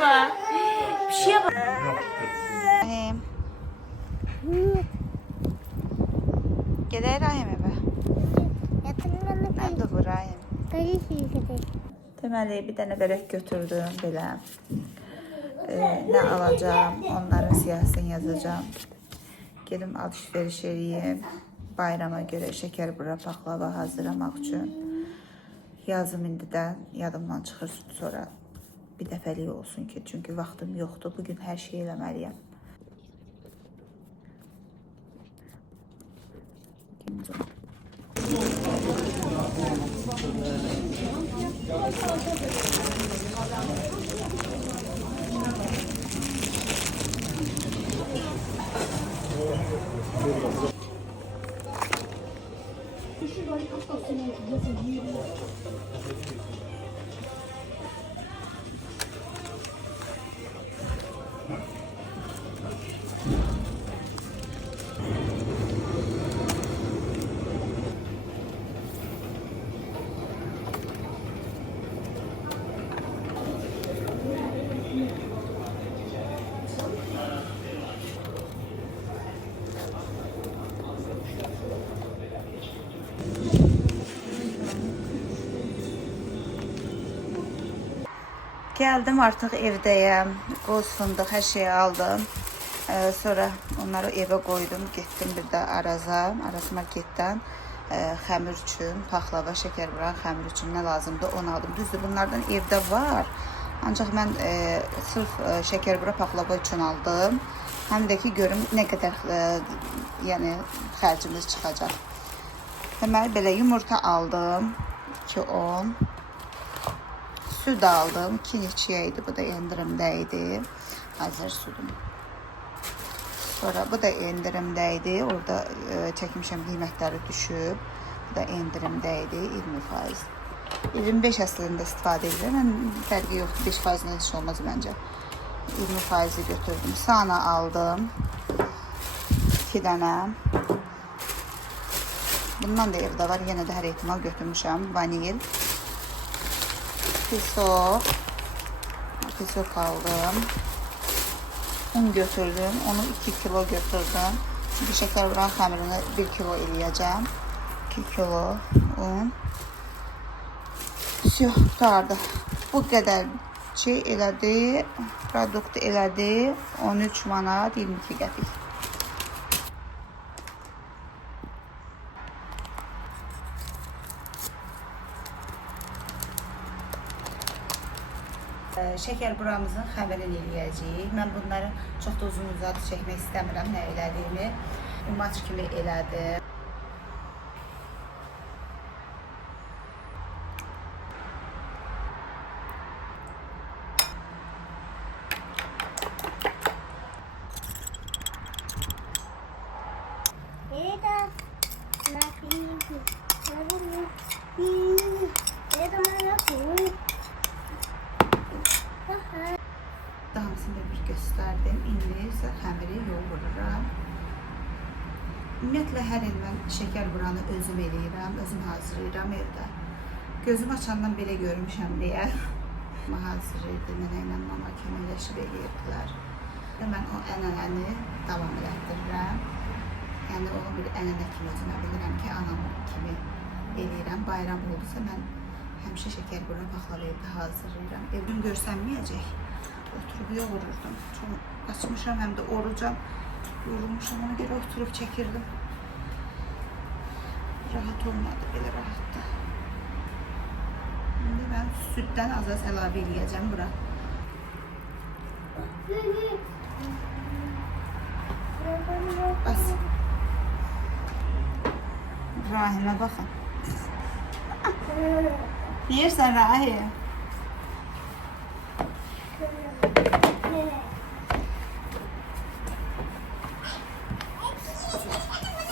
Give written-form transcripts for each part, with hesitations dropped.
bak. Bir şeye bak. Gelir Rahim eve. Nerede bu Rahim? Deməli, bir dənə börək götürdüm belə. Nə alacağım, onların siyahısını yazacağım. Gedim alışveriş edeyim. Bayrama görə şəkər bura paxlava hazırlamaq üçün. Yazım indidən yadımdan çıxır, sonra bir dəfəlik olsun ki, çünki vaxtım yoxdur. Bugün hər şey eləməliyəm. Geldim artık evdeyim. Qoz fındıq hər şeyi aldım. Sonra onları evə qoydum. Getdim bir də Araza marketdən xəmir üçün, paxlava, şəkər vuran xəmir üçün nə lazımdır onu aldım. Düzdür, bunlardan evdə var. Ancaq mən sırf şəkər vura paxlava üçün aldım. Həm də ki görüm nə qədər yəni xərcimiz çıxacaq. Deməli belə yumurta aldım. 2 10. Süd aldım. 2 neçəyə idi. Bu da endirimdə idi. Hazır südüm. Sonra bu da endirimdə idi. Orada çəkmişəm qiymətləri düşüb. Bu da endirimdə idi. 20%. 25 əslində istifadə edirəm. Mən fərqi yoxdur. 5%-dən heç olmaz məncə. 20%-i götürdüm. Sana aldım. 2 dənə. Bundan da evdə var. Yenə də hər ehtimal götürmüşəm. Vanil. Pisok aldım. Un götürdüm. Onu 2 kilo götürdüm. Çünkü şeker vuran xəmirini 1 kilo eləyəcəm. 2 kilo un. Всё, qutardı. Bu qədər şey elədi. Produkt elədi. 13 manat 22 qəpik. Şəkər buramızın xəbərini eləyəcəyik. Mən bunları çox da uzun uzadı çəkmək istəmirəm nə elədiyimi. Umaç kimi elədim. Hamısını da bir göstərdim. İndi isə xəmiri yoğururam. Ümumiyyətlə hər il mən şəkər buranı özüm eləyirəm, özüm hazırlayıram evdə. Gözüm açandan belə görmüşəm deyə. Hazır idi, mənə ilə mama köməkləşib eləyirdilər. Mən o ənənəni davam elətdirirəm. Yəni onu bir ənənə kimi özümə bilirəm ki, anam kimi eləyirəm. Bayram oldusa mən həmişə şəkər bura paxlava evdə hazırlayıram. Evim görsənməyəcək. Oturup yoğururdum. Çok açmışam, hem de orucam. Yorulmuşam, ona göre oturup çekirdim. Rahat olmadı, böyle rahattı. Şimdi ben sütten az əlavə eləyəcəm bura. Bas. Rahim'e bakın. Yersen Rahim.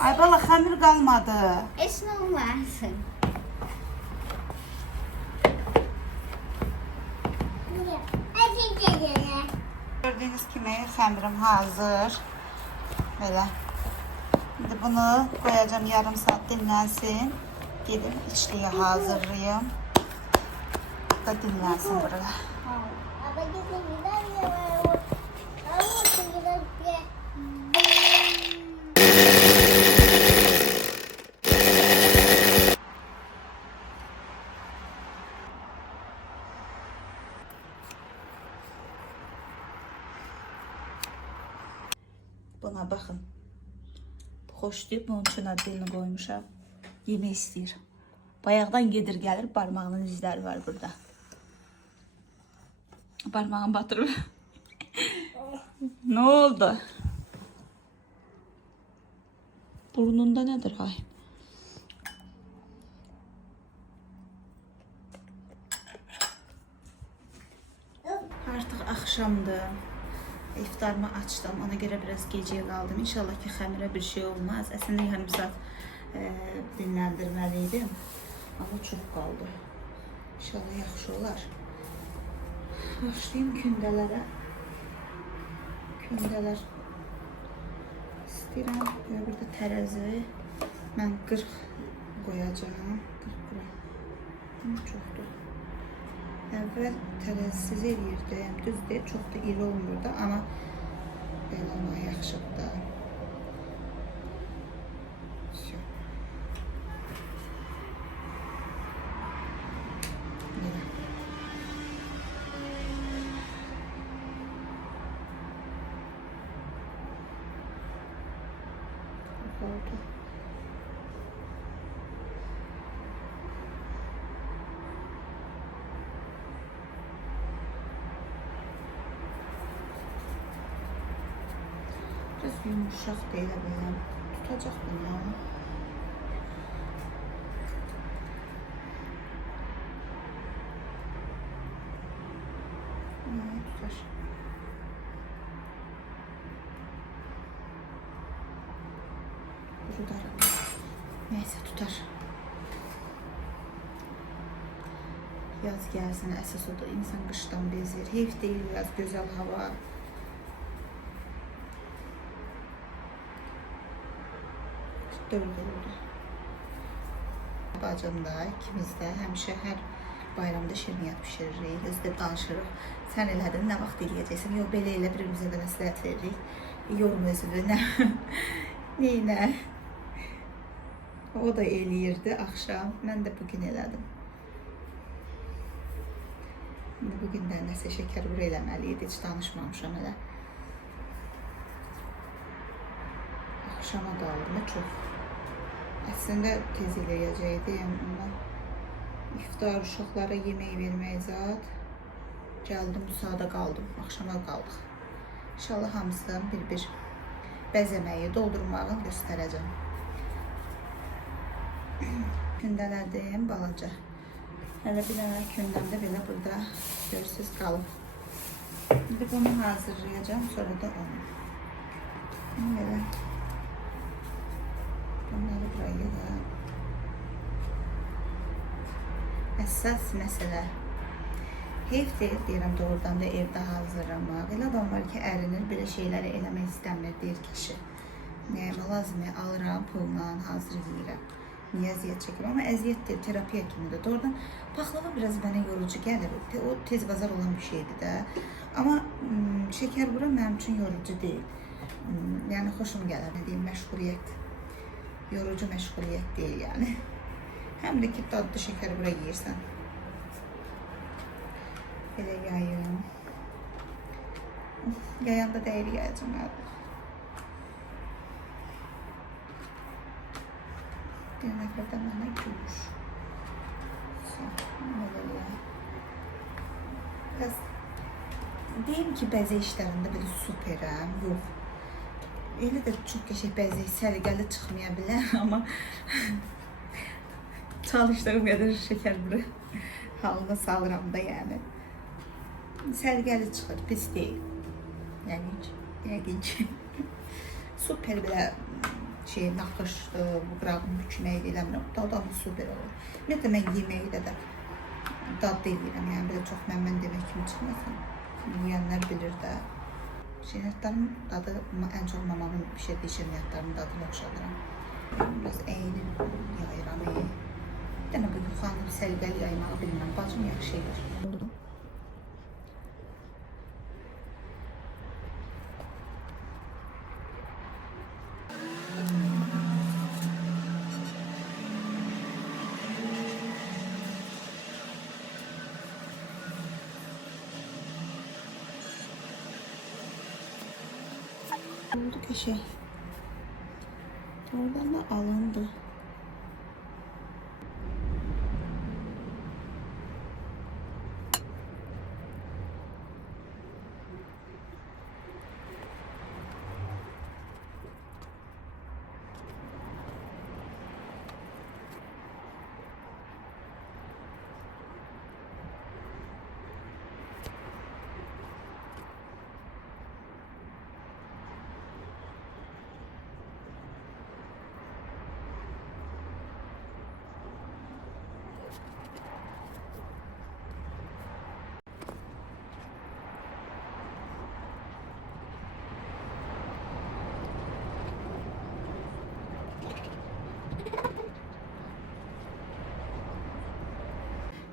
Ay bala, xəmir qalmadı. Heç nə olmaz. Gördüğünüz kimi xəmirim hazır. Belə. Şimdi bunu koyacağım, yarım saat dinlensin. Gelin içliği hazırlayayım. Da dinlensin burada. Buna baxın. Xoşlayıb, bunun üçün adını qoymuşam. Yemək istəyir. Bayaqdan gedir gəlir, parmağının izləri var burada. Parmağını batırıb. Ne oldu? Burnunda nedir ay? Artıq axşamdır. İftarımı açdım. Ona görə biraz gecəyə qaldım. İnşallah ki, xəmirə bir şey olmaz. Əslində yarım saat dinləndirməliydim. Ama çox qaldı. İnşallah yaxşı olar. Başlayayım kündələrə. Kündələr istəyirəm. Burada tərəzi. Mən 40 qoyacağım. 40 qram. Çoxdur. Əvvəl tərəzisiz eləyirdim. Düzdür, çox da iri olmurdu. Amma belə ona yaxşıdır da. Oldu. Biraz yumuşaq deyil belə. Tutacaq bunu. Tutar. Kurudarım. Neyse tutar. Yaz gəlsin, əsas o da insan qışdan bezir. Heyf deyil, biraz gözəl hava. Dördü oldu. Bacım da, ikimiz də həmişə hər bayramda şirniyyat pişiririk, biz də danışırıq. Sən elədin, nə vaxt eləyəcəksən? Yox, belə elə birimizə də məsləhət veririk. Yorum özünü, nə? Neynə? O da eləyirdi axşam, mən də bugün elədim. Bugün də nəsə şəkər vur eləməliydi, heç danışmamışam elə. Axşama qaldım, çox. Əslində tez eləyəcəkdim, amma iftar uşaqlara yemək vermək zat. Gəldim, bu saata qaldım, axşama qaldıq. İnşallah hamısını bir-bir bəzəməyi, doldurmağını göstərəcəm. Kündələdim, balaca. Hələ bir dənə kündəmdə belə burada görürsünüz qalıb. İndi bunu hazırlayacağım, sonra da onu. Belə. Bunları buraya yığım. Əsas məsələ. Heyf deyirəm doğrudan da evdə hazırlamaq. Elə adam var ki, ərinir, belə şeyləri eləmək istəmir, deyir ki, nəyəmə lazımdır, alıram, pulla hazır yiyirəm. Niyə əziyyət çəkir? Amma əziyyət deyil, terapiya kimidir. Doğrudan paxlava biraz mənə yorucu gəlir. O tez bazar olan bir şeydir də. Amma şəkər bura mənim üçün yorucu deyil. Yəni xoşum gəlir, nə deyim, məşğuliyyət. Yorucu məşğuliyyət deyil yəni. Həm də ki, dadlı şəkər bura yeyirsən. Belə yayım. Yayanda dəyri yayacam artıq. Bir nəfər də mənə gülür. Deyim ki, bəzə işlərində belə superəm, yox. Elə də çox qəşəng bəzə səliqəli çıxmaya bilər, amma çalışdığım qədər şəkər bura halına salıram da yəni. Səliqəli çıxır, pis deyil. Yəqin ki, super belə naxışdır, bu qırağını bükməkdir, eləmirəm. Dadı super olur. Ümumiyyətlə, mən yeməkdə də dadlı eləyirəm. Yəni, belə çox mən demək kimi çıxmasın. Yiyənlər bilir də. Şirniyyatların dadı, ən çox mamamın pişirdiyi şirniyyatların dadını oxşadıram. Biraz əyilib yayıram. Bir dənə bu yuxanı səliqəli yaymağı bilmirəm. Bacım yaxşı edir. Oldu ki şey. Oradan da alındı.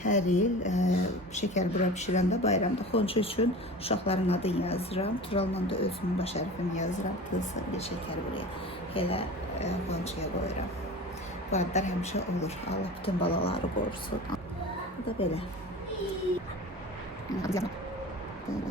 Hər il şəkər bura bişirəndə bayramda Xonçu üçün uşaqların adını yazıram. Turalla da özümün baş hərfimi yazıram. Qılsın bir şəkər buraya. Elə Xonçuya qoyuram. Bu adlar həmişə olur. Allah bütün balaları qorusun. Bu da belə. Böyle.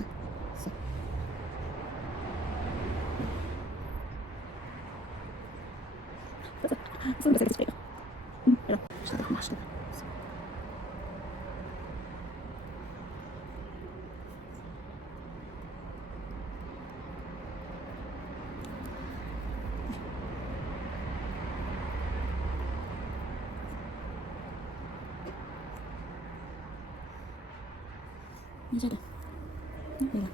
Necədir? Belə.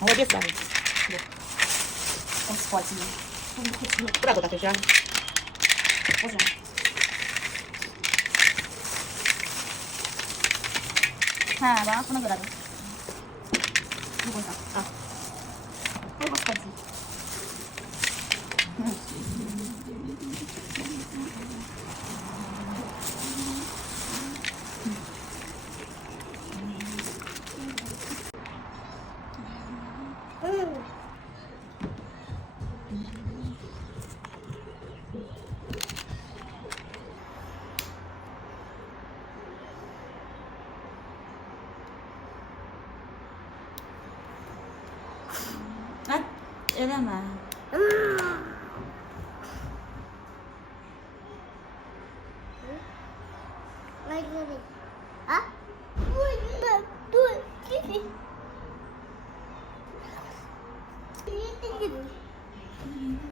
Молодец, Дарья. Он спать не. Правда, так же. Можно? Ha bak buna göre. Bu koysa. Al. Koy bak hadi. Eləmə.